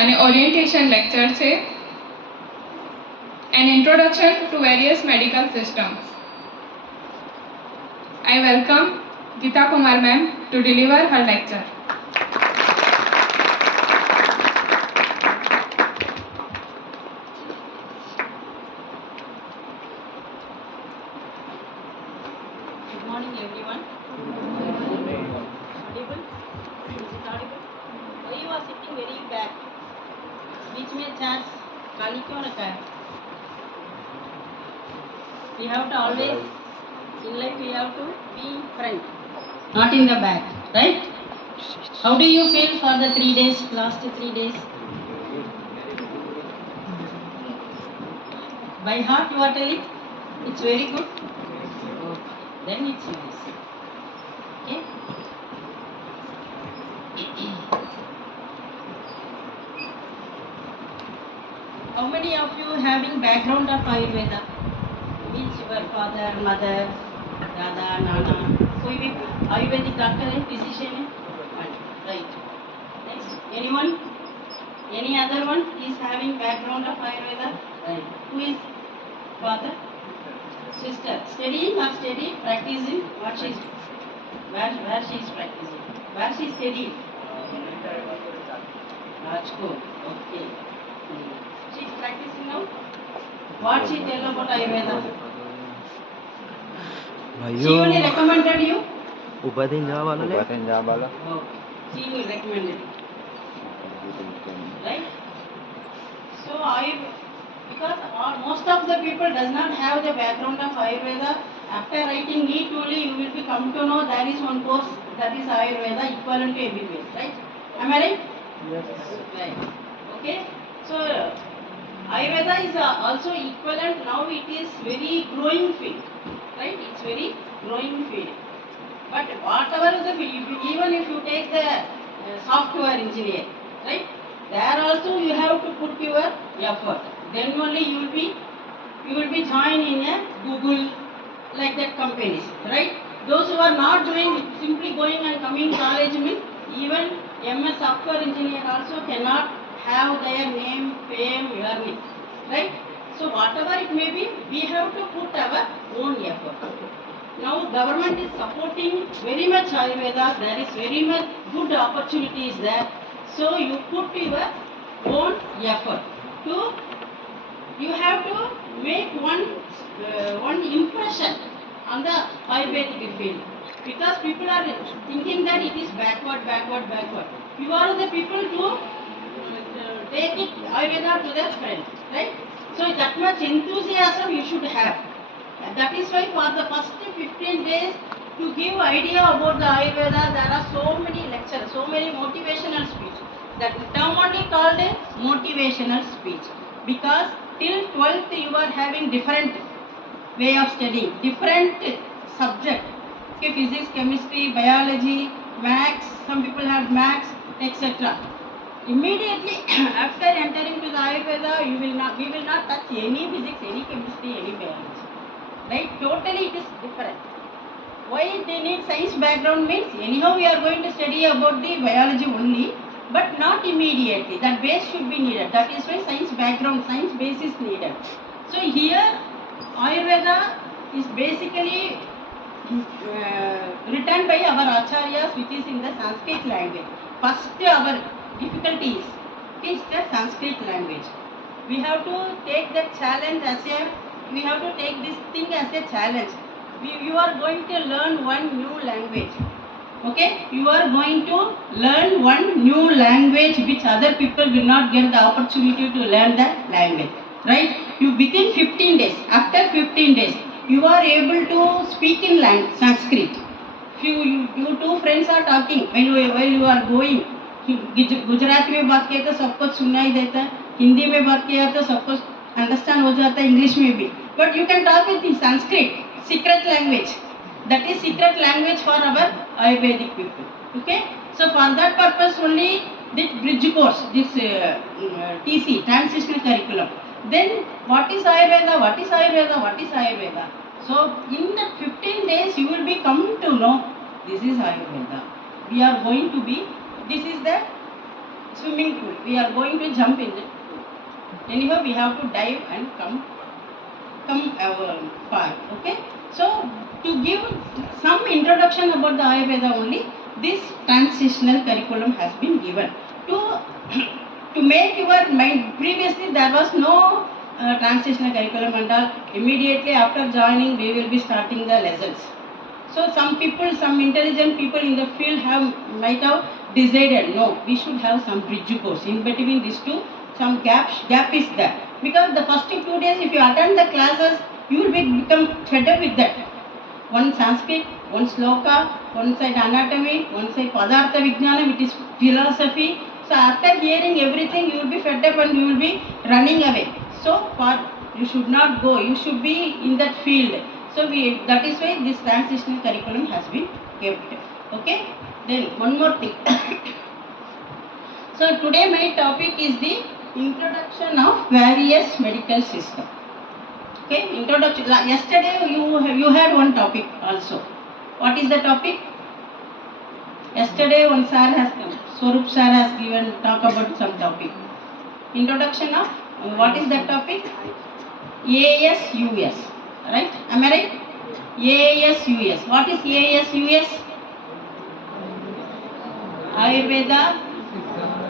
અને orientation lecture છે An Introduction to Various Medical Systems. I welcome Geeta Kumar ma'am to deliver her lecture. Good morning everyone. Audible? Is it audible? Why you are sitting very back? बीच में chairs खाली क्यों रखा है? We have to always in life we have to be in front, not in the back, right? How do you feel for the 3 days, last 3 days? By heart you are telling? It's very good. Then it's nice. Okay? How many of you having background of Ayurveda? Means your father, mother, dada, nana. कोई भी Ayurvedic doctor है, physician है? Right. Next, anyone? Any other one is having background of Ayurveda? Right. Who is father? Sister. Studying or studying? Practicing? What she is? Where she is practicing? Where she is studying? Rajkot. Okay. She is practicing now? What she tell about Ayurveda? She only recommended you? उपाधि वाला Okay. She will recommend it. Right? So because most of the people does not have the background of Ayurveda. After writing NEET only you will be come to know there is one course that is Ayurveda equivalent to MBBS, right? Am I right? Yes. Right. Okay. So Ayurveda is also equivalent. Now it is very growing field, right? It's very growing field. But whatever the field, even if you take the software engineer, right? There also you have to put your effort. Then only you will be joined in a Google like that companies, right? Those who are not doing simply going and coming college means even MS software engineer also cannot have their name, fame, earning, right? So whatever it may be, we have to put our own effort. Now government is supporting very much Ayurveda. There is very much good opportunities there. So you put your own effort to. You have to make one impression on the Ayurvedic field, because people are thinking that it is backward. You are the people to take it Ayurveda to their friends, right? So that much enthusiasm you should have. And that is why for the first 15 days to give idea about the Ayurveda, there are so many lectures, so many motivational speech. That term only called a motivational speech, because till 12th you are having different way of studying, different subject. Okay, physics, chemistry, biology, maths, some people have maths, etc. Immediately after entering to the Ayurveda, we will not touch any physics, any chemistry, any biology. Right? Totally it is different. Why they need science background means anyhow we are going to study about the biology only, but not immediately. That base should be needed. That is why science background, science base is needed. So here Ayurveda is basically written by our acharyas, which is in the Sanskrit language. First our difficulty is the Sanskrit language. We have to take that challenge as a, we have to take this thing as a challenge. You are going to learn one new language. Okay, you are going to learn one new language which other people will not get the opportunity to learn that language, right? You within 15 days, after 15 days, you are able to speak in Sanskrit. If you two friends are talking while you are going, Gujarati में बात किया तो सब कुछ सुनाई देता है, हिंदी में बात किया तो सब कुछ अंडरस्टैंड हो जाता है, इंग्लिश में भी. But you can talk with Sanskrit, secret language. That is secret language for our Ayurvedic people. Okay, so for that purpose only this bridge course, this TC, transitional curriculum. Then what is Ayurveda? What is Ayurveda? What is Ayurveda? So in the 15 days you will be coming to know this is Ayurveda. We are going to be. This is the swimming pool. We are going to jump in it. Anyhow, we have to dive and come far. Okay. So to give some introduction about the Ayurveda only, this transitional curriculum has been given to to make your mind. Previously there was no transitional curriculum and all. Immediately after joining, we will be starting the lessons. So some people, some intelligent people in the field might have decided, no, we should have some bridge course in between these two. Some gap is there, because the first 2 days if you attend the classes, you will become fed up with that. One Sanskrit, one sloka, one side anatomy, one side Padartha Vijnana, which is philosophy. So after hearing everything, you will be fed up and you will be running away. So you should not go. You should be in that field. So that is why this transitional curriculum has been kept. Okay. Then one more thing. So today my topic is the introduction of various medical systems. Okay, introduction. Yesterday you had one topic also. What is the topic? Yesterday one Swarup sir has given talk about some topic. Introduction of what is that topic? ASUS. Right? Am I right? ASUS. What is ASUS? Ayurveda,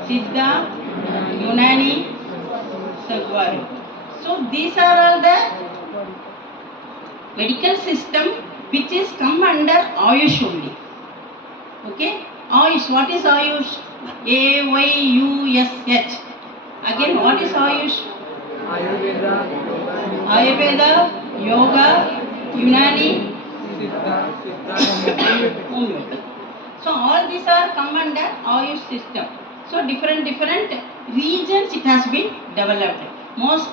Siddha, Unani, Sagwari. So these are all the medical system which is come under Ayush only. Okay? Ayush. What is Ayush? AYUSH. Again, what is Ayush? Ayurveda, Yoga, Unani, Homeopathy. So all these are come under Ayush system. So different regions it has been developed.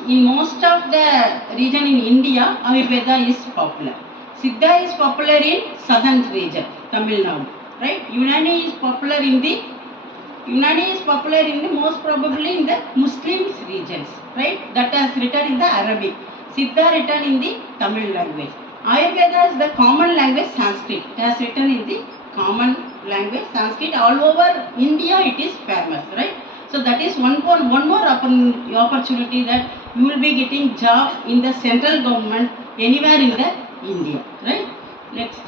In most of the region in India, Ayurveda is popular. Siddha is popular in southern region, Tamil Nadu. Right? Unani is popular in the most probably in the Muslims regions. Right? That has written in the Arabic. Siddha written in the Tamil language. Ayurveda is the common language Sanskrit. It has written in the common language Sanskrit. All over India it is famous. Right? So that is one more opportunity that you will be getting job in the central government anywhere in the India. Right? Next.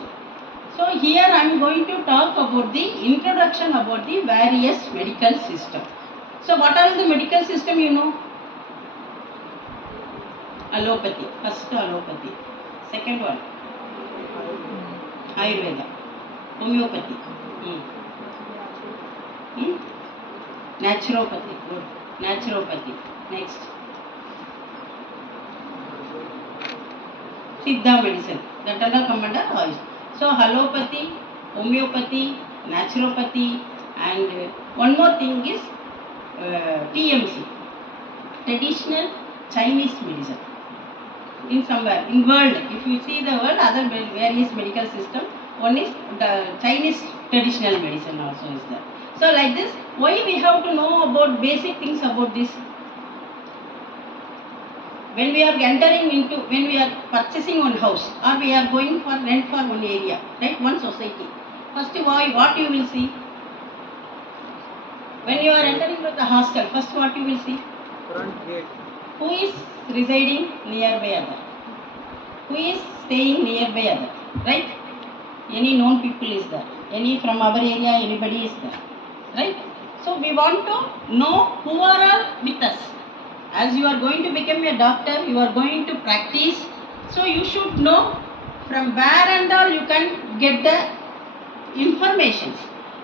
So here I am going to talk about the introduction about the various medical system. So what are the medical system you know? Allopathy. First allopathy. Second one. Ayurveda. Homeopathy. Naturopathy. Good. Naturopathy. Next. Siddha medicine. That all come under Ayush. So allopathy, homeopathy, naturopathy, and one more thing is TMC. Traditional Chinese medicine. In somewhere in world, if you see the world, other various medical system, one is the Chinese traditional medicine also is there. So like this, why we have to know about basic things about this? When we are when we are purchasing one house or we are going for rent for one area, right, one society, first what you will see? When you are entering with the hostel, first what you will see? Front gate. Who is residing nearby other? Who is staying nearby other? Right? Any known people is there? Any from our area, anybody is there? Right? So we want to know who are all with us. As you are going to become a doctor, you are going to practice. So you should know from where and all you can get the information.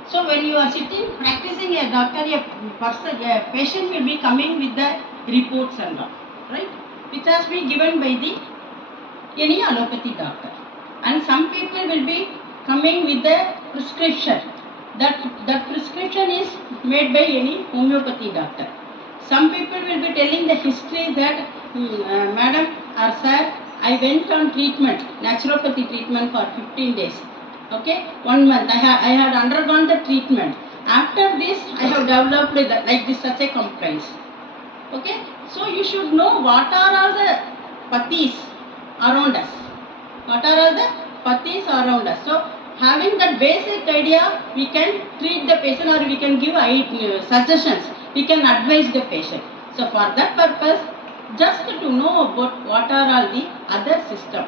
So when you are sitting practicing a doctor, a patient will be coming with the reports and all, right? Which has been given by the any allopathy doctor. And some people will be coming with the prescription. That prescription is made by any homeopathy doctor. Some people will be telling the history that, madam or sir, I went on treatment, naturopathy treatment for 15 days. Okay, 1 month I had undergone the treatment. After this, I have developed like this such a complaint. Okay, so you should know what are all the pathis around us. What are all the pathis around us? So having that basic idea, we can treat the patient or we can give suggestions. We can advise the patient. So for that purpose, just to know about what are all the other system,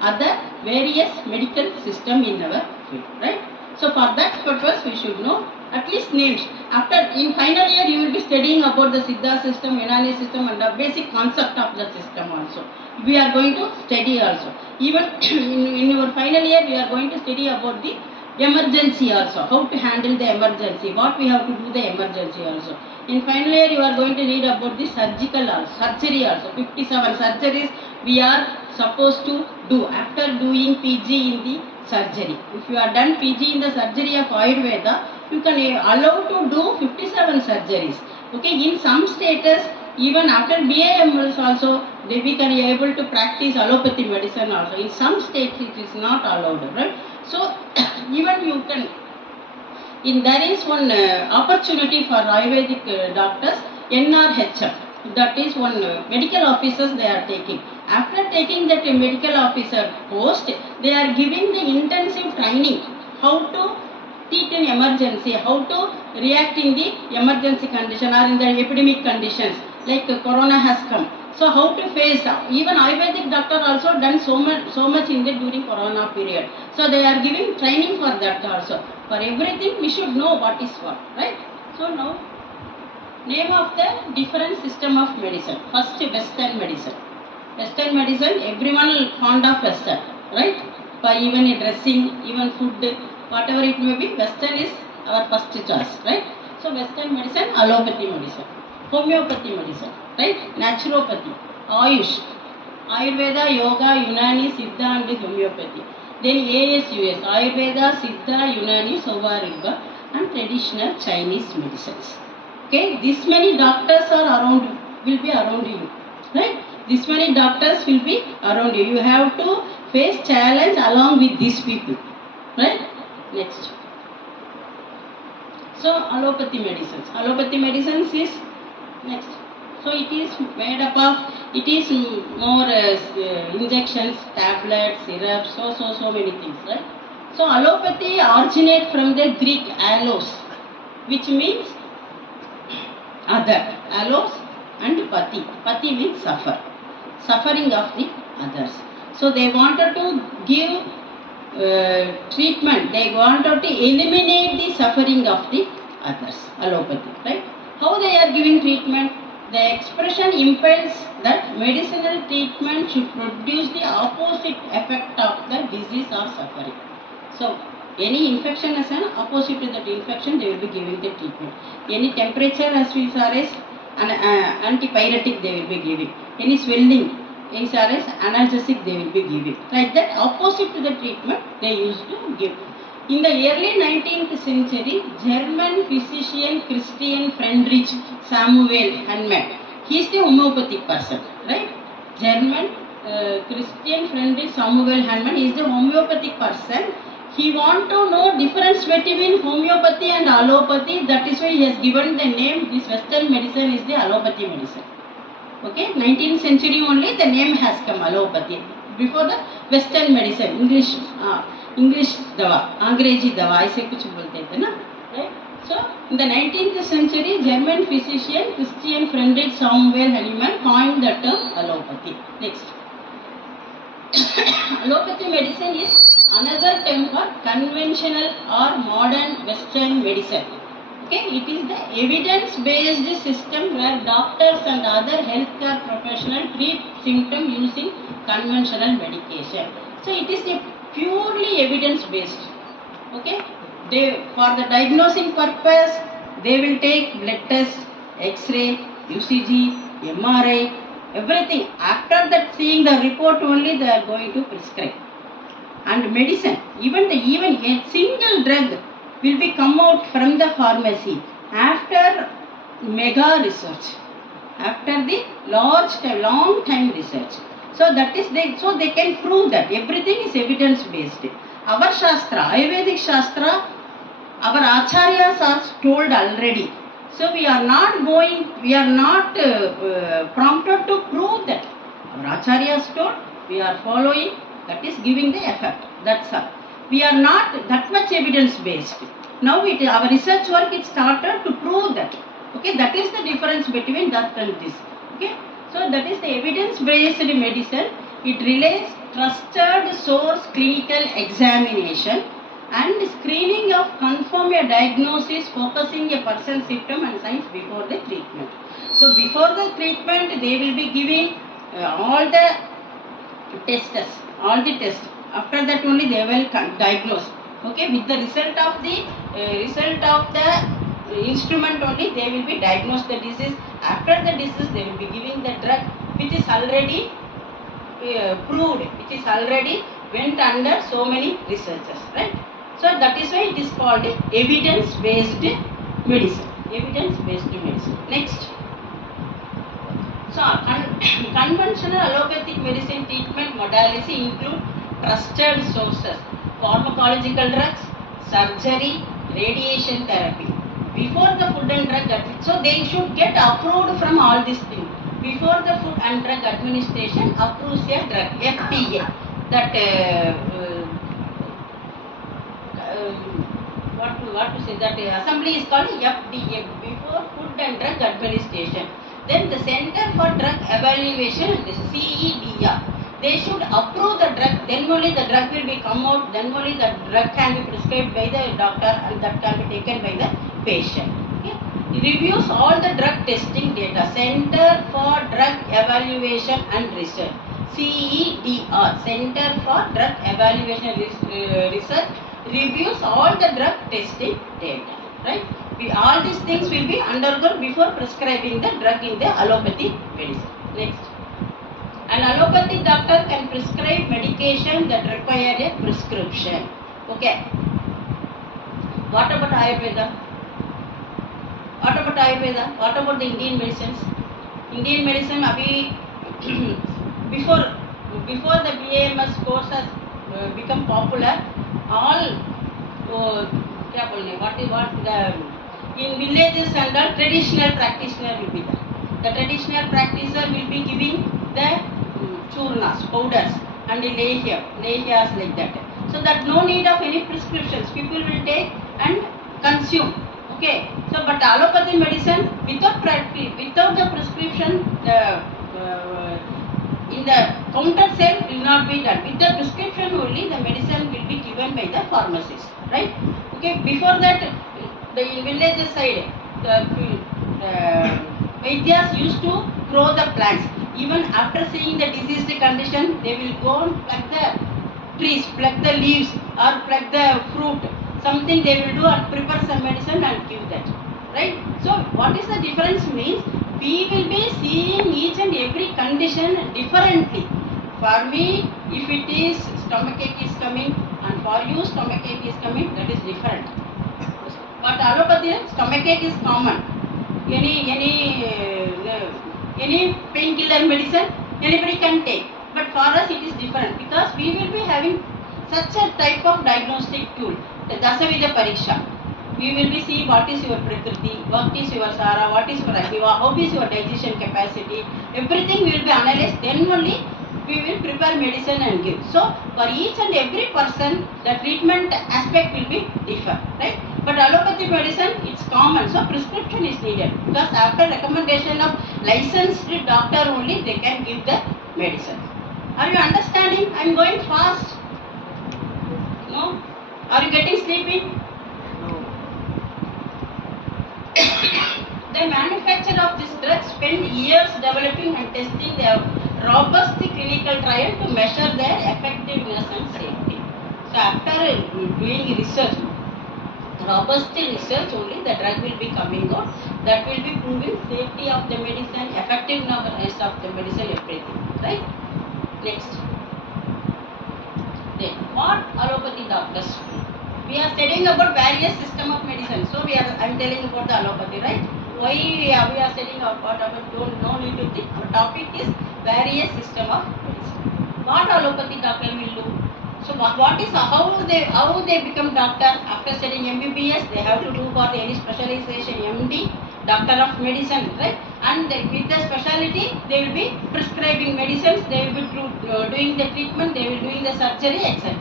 other various medical system in our field, right? So for that purpose, we should know at least names. After in final year, you will be studying about the Siddha system, Unani system, and the basic concept of the system also. We are going to study also. Even in your final year, we are going to study about the emergency also. How to handle the emergency, what we have to do the emergency also. In final year, you are going to read about the surgical also, surgery also. 57 surgeries we are supposed to do after doing PG in the surgery. If you are done PG in the surgery of Ayurveda, you can allow to do 57 surgeries. Okay, in some status, even after BAMS also, we can be able to practice allopathy medicine also. In some states, it is not allowed, right? So, even you can, there is one opportunity for Ayurvedic doctors, NRHM. That is one medical officers they are taking. After taking that medical officer post, they are giving the intensive training how to treat an emergency, how to react in the emergency condition or in the epidemic conditions like corona has come. So how to face, even Ayurvedic doctor also done so much in the during corona period. So they are giving training for that also. For everything we should know what is what, right? So now, name of the different system of medicine. First, Western medicine. Western medicine, everyone fond of Western, right? For even dressing, even food, whatever it may be, Western is our first choice, right? So Western medicine, allopathy medicine, homeopathy medicine, right? Naturopathy, Ayush, Ayurveda, Yoga, Unani, Siddha and homeopathy. Then ASUS, Ayurveda, Siddha, Unani, Soba, Rigpa and traditional Chinese medicines. Okay, this many doctors are around, will be around you, right? This many doctors will be around you. You have to face challenge along with these people, right? Next. So allopathy medicines. Allopathy medicines is next. So it is made up of, it is more injections, tablets, syrups, so many things, right? So allopathy originates from the Greek allos, which means other. Allos and pati. Pati means suffer. Suffering of the others. So they wanted to give treatment. They wanted to eliminate the suffering of the others. Allopathy, right? How they are giving treatment? The expression implies that medicinal treatment should produce the opposite effect of the disease or suffering. So, any infection as an opposite to that infection, they will be giving the treatment. Any temperature as we saw as an antipyretic, they will be giving. Any swelling, as far as analgesic, they will be giving. Like that, opposite to the treatment, they used to give. In the early 19th century, German physician Christian Friedrich Samuel Hahnemann, he is the homeopathic person, right? German Christian Friedrich Samuel Hahnemann is the homeopathic person. He want to know difference between homeopathy and allopathy. That is why he has given the name. This Western medicine is the allopathy medicine. Okay, 19th century only the name has come, allopathy. Before the Western medicine, English dawa, Angrezi dawa, ऐसे कुछ बोलते थे ना, right? So in the 19th century, German physician Christian Friedrich Samuel Hahnemann coined the term allopathy. Next, allopathy medicine is another term for conventional or modern Western medicine. Okay, it is the evidence-based system where doctors and other healthcare professionals treat symptoms using conventional medication. So it is a purely evidence-based. Okay, for the diagnosing purpose, they will take blood test, X-ray, UCG, MRI, everything. After that, seeing the report only, they are going to prescribe. And medicine, even a single drug will be come out from the pharmacy after mega research, after the long time research. So that is so they can prove that everything is evidence based. Our Shastra, Ayurvedic Shastra, our Acharyas are told already. So we are not prompted to prove that. Our Acharyas told, we are following, that is giving the effect. That's all. we are not that much evidence based. Now our research work is started to prove that. Okay, that is the difference between that and this. Okay, so that is the evidence based medicine. It relays trusted source clinical examination and screening of confirm a diagnosis focusing a person's symptom and signs before the treatment. So before the treatment they will be giving all the tests. After that only they will diagnose. Okay, with the result of the instrument only they will be diagnose the disease. After the disease they will be giving the drug which is already proved, which is already went under so many researchers, right? So that is why it is called evidence based medicine. Evidence based medicine. Next. So conventional allopathic medicine treatment modalities include trusted sources, pharmacological drugs, surgery, radiation therapy. Before the food and drug, so they should get approved from all these things. Before the Food and Drug Administration approves a drug, FDA, that what to say, that assembly is called FDA, before Food and Drug Administration. Then the Center for Drug Evaluation, this CEDR, they should approve the drug, then only the drug will be come out, then only the drug can be prescribed by the doctor and that can be taken by the patient. Okay? It reviews all the drug testing data. Center for Drug Evaluation and Research, CEDR, Center for Drug Evaluation Research, reviews all the drug testing data, right? All these things will be undergone before prescribing the drug in the allopathy medicine. Next. An allopathic doctor can prescribe medication that require a prescription. Okay. What about Ayurveda? What about the Indian medicines? Indian medicine, before the BAMS course has become popular, all in villages and all, traditional practitioner will be there. The traditional practitioner will be giving the churnas, powders and the lehyas like that. So that no need of any prescriptions. People will take and consume. Okay. So but allopathy medicine without the prescription, in the counter sale will not be done. With the prescription only the medicine will be given by the pharmacist. Right? Okay. Before that, the village side, the Vaidyas used to grow the plants. Even after seeing the diseased condition, they will go and pluck the trees, pluck the leaves or pluck the fruit. Something they will do and prepare some medicine and give that. Right? So what is the difference means? We will be seeing each and every condition differently. For me, if it is stomachache is coming and for you stomachache is coming, that is different. But allopathy, stomachache is common. Any painkiller medicine anybody can take. But for us it is different because we will be having such a type of diagnostic tool, the Dasavidha Pariksha. We will be seeing what is your Prakriti, what is your Sara, what is your Agiva, how is your digestion capacity. Everything will be analyzed, then only we will prepare medicine and give. So for each and every person, the treatment aspect will be different, right? But allopathy medicine, it's common, so prescription is needed because after recommendation of licensed doctor only they can give the medicine. Are you understanding? I am going fast. No? Are you getting sleepy? No. The manufacturer of this drug spent years developing and testing their robust clinical trial to measure their effectiveness and safety. So after doing research, robust research only the drug will be coming out. That will be proving safety of the medicine, effectiveness of the medicine, everything. Right? Next. Then what allopathy doctors? We are studying about various system of medicine. So I am telling about the allopathy, right? Why we are studying about no need to think. Our topic is various system of medicine. What allopathy doctor will do? So how they become doctor after studying MBBS? They have to do for any specialization MD, doctor of medicine, right? And with the specialty, they will be prescribing medicines. They will be doing the treatment. They will be doing the surgery, etc.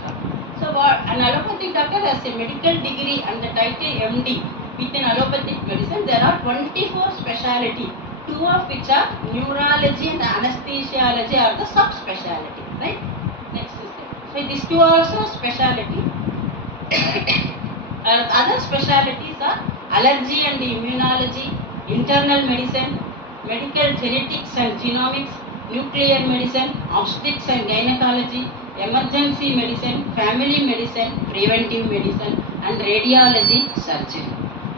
So what an allopathic doctor has a medical degree and the title MD within allopathic medicine. There are 24 specialty, 2 of which are neurology and anesthesiology are the subspecialty, right? Next is that. So these 2 are also specialty. Other specialties are allergy and immunology, internal medicine, medical genetics and genomics, nuclear medicine, obstetrics and gynecology, emergency medicine, family medicine, preventive medicine, and radiology surgery.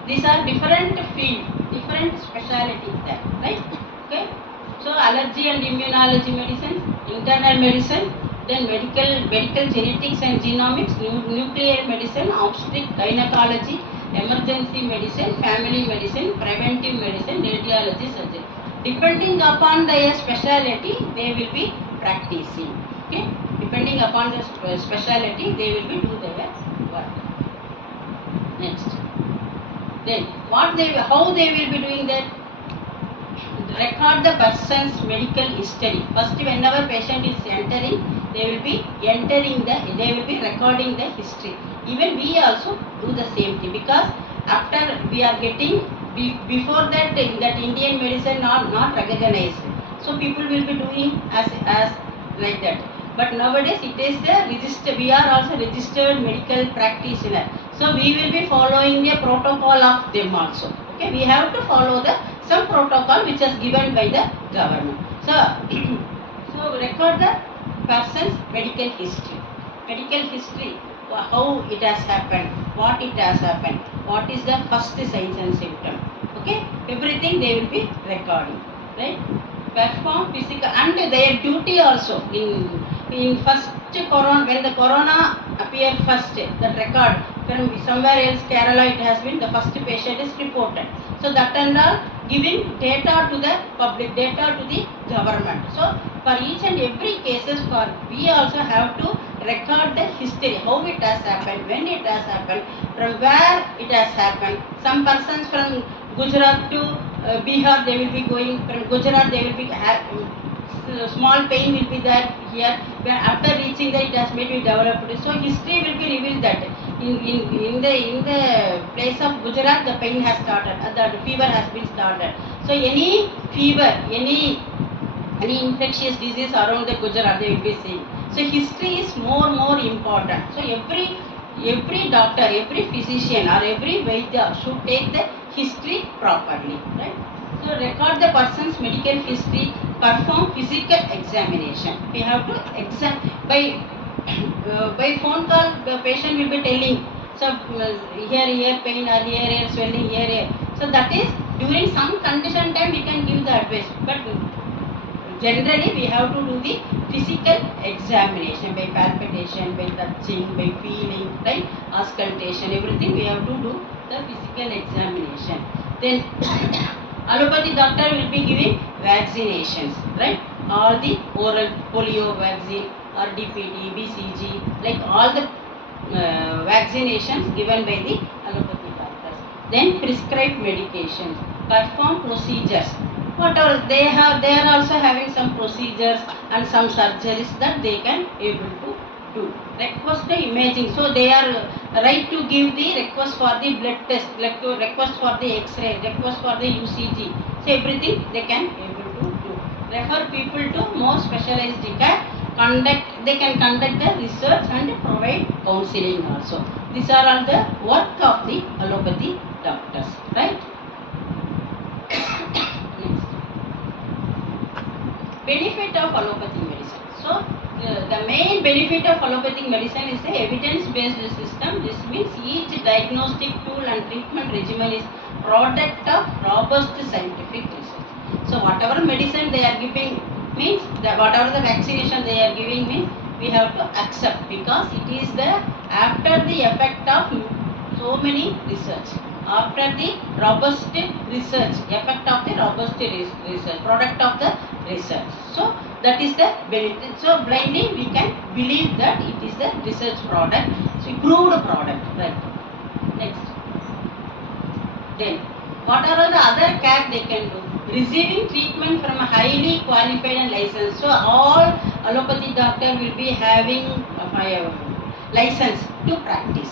These are different fields, different specialties there, right? Okay. So allergy and immunology medicine, internal medicine, then medical genetics and genomics, nuclear medicine, obstetrics, gynecology, emergency medicine, family medicine, preventive medicine, radiology surgery. Depending upon their specialty, they will be practicing. Okay, depending upon the specialty, they will be do their work. Next, then how they will be doing that? Record the person's medical history. First, whenever patient is entering, they will be recording the history. Even we also do the same thing, because after we are getting before that in that Indian medicine not recognized. So people will be doing as like that. But nowadays it is the register. We are also registered medical practitioner. So we will be following the protocol of them also. Okay, we have to follow some protocol which is given by the government. So, so record the person's medical history. Medical history, how it has happened, what it has happened, what is the first signs and symptom. Okay, everything they will be recording, right? Perform physical and their duty also in first corona, when the corona appeared first, that record from somewhere else Kerala it has been the first patient is reported. So that and all giving data to the public, data to the government. So for each and every cases we also have to record the history, how it has happened, when it has happened, from where it has happened. Some persons from Gujarat to Bihar, they will be going from Gujarat, they will be small pain will be there here, where after reaching there it has maybe developed. So history will be revealed that in the place of Gujarat the pain has started, the fever has been started. So any fever, any infectious disease around the Gujarat they will be seeing. So history is more important. So every doctor, every physician or every Vaidya should take the history properly, right? So record the person's medical history, perform physical examination. We have to examine by phone call. The patient will be telling, so here pain or here swelling, here. So that is during some condition time we can give the advice, but generally we have to do the physical examination by palpitation, by touching, by feeling, right? Auscultation, everything we have to do the physical examination. Then allopathy doctor will be giving vaccinations, right? All the oral polio vaccine or DPT, BCG, like all the vaccinations given by the allopathy doctors. Then prescribe medications, perform procedures. Whatever they are also having some procedures and some surgeries that they can able to do. Request the imaging, so they are right to give the request for the blood test, request for the X-ray, request for the UCG. So everything they can able to do. Refer people to more specialized care. They can conduct the research and provide counseling also. These are all the work of the allopathy doctors, right? Benefit of allopathic medicine. So the main benefit of allopathic medicine is the evidence-based system. This means each diagnostic tool and treatment regimen is product of robust scientific research. So whatever medicine they are giving means whatever the vaccination they are giving means we have to accept, because it is the after the effect of so many research. After the robust research, effect of the robust research, product of the research. So that is the benefit. So blindly we can believe that it is the research product, so proved product. Right. Next. Then what are the other care they can do? Receiving treatment from a highly qualified and licensed. So all allopathy doctor will be having license to practice.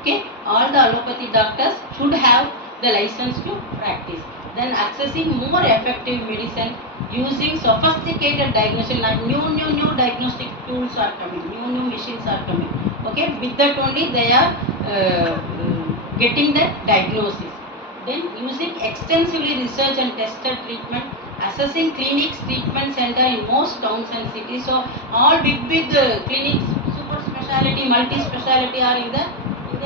Okay, all the allopathy doctors should have the license to practice. Then accessing more effective medicine using sophisticated diagnostic, like new diagnostic tools are coming, new machines are coming. Okay, with that only they are getting the diagnosis. Then using extensively research and tested treatment, assessing clinics, treatment center in most towns and cities. So all big clinics, super speciality, multi speciality are in the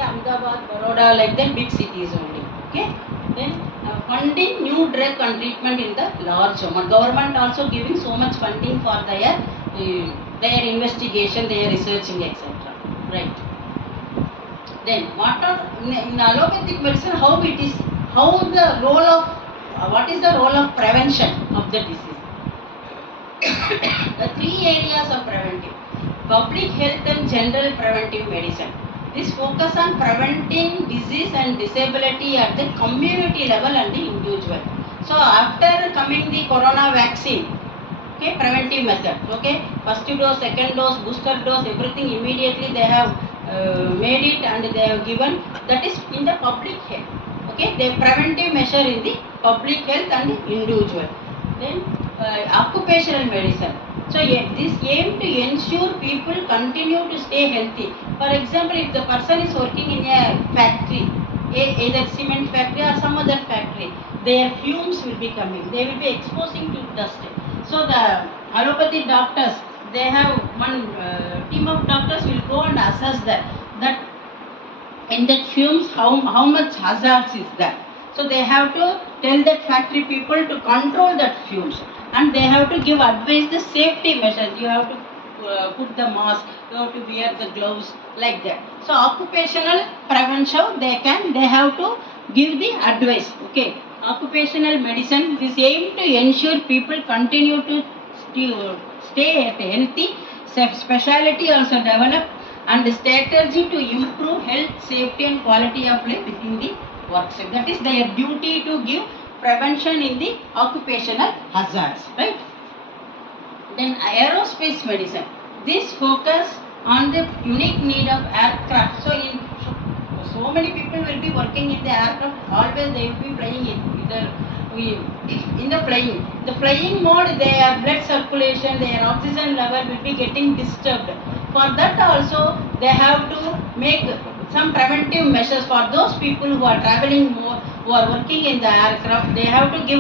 Ahmedabad, Baroda, like that big cities only. Okay. Then funding new drug and treatment in the large amount. Government also giving so much funding for their investigation, their researching, etc. Right. Then what are in allopathic medicine? How it is? How the role of what is the role of prevention of the disease? The three areas of preventive: public health and general preventive medicine. This focus on preventing disease and disability at the community level and the individual. So after coming the corona vaccine, okay, preventive method, okay, first dose, second dose, booster dose, everything immediately they have made it and they have given. That is in the public health. Okay, the preventive measure in the public health and the individual. Then occupational medicine. So this aim to ensure people continue to stay healthy. For example, if the person is working in a factory, either cement factory or some other factory, their fumes will be coming. They will be exposing to dust. So the allopathy doctors, they have one team of doctors will go and assess that in that fumes how much hazards is there. So they have to tell that factory people to control that fumes, and they have to give advice the safety measures. You have to put the mask, you have to wear the gloves, like that. So occupational prevention they have to give the advice. Okay, occupational medicine, this aim to ensure people continue to stay healthy. Speciality also develop and strategy to improve health, safety and quality of life within the workshop. That is their duty to give prevention in the occupational hazards, right? Then aerospace medicine. This focus on the unique need of aircraft. So many people will be working in the aircraft. Always they will be flying in the flying. The flying mode, their blood circulation, their oxygen level will be getting disturbed. For that also, they have to make some preventive measures for those people who are traveling more, who are working in the aircraft. They have to give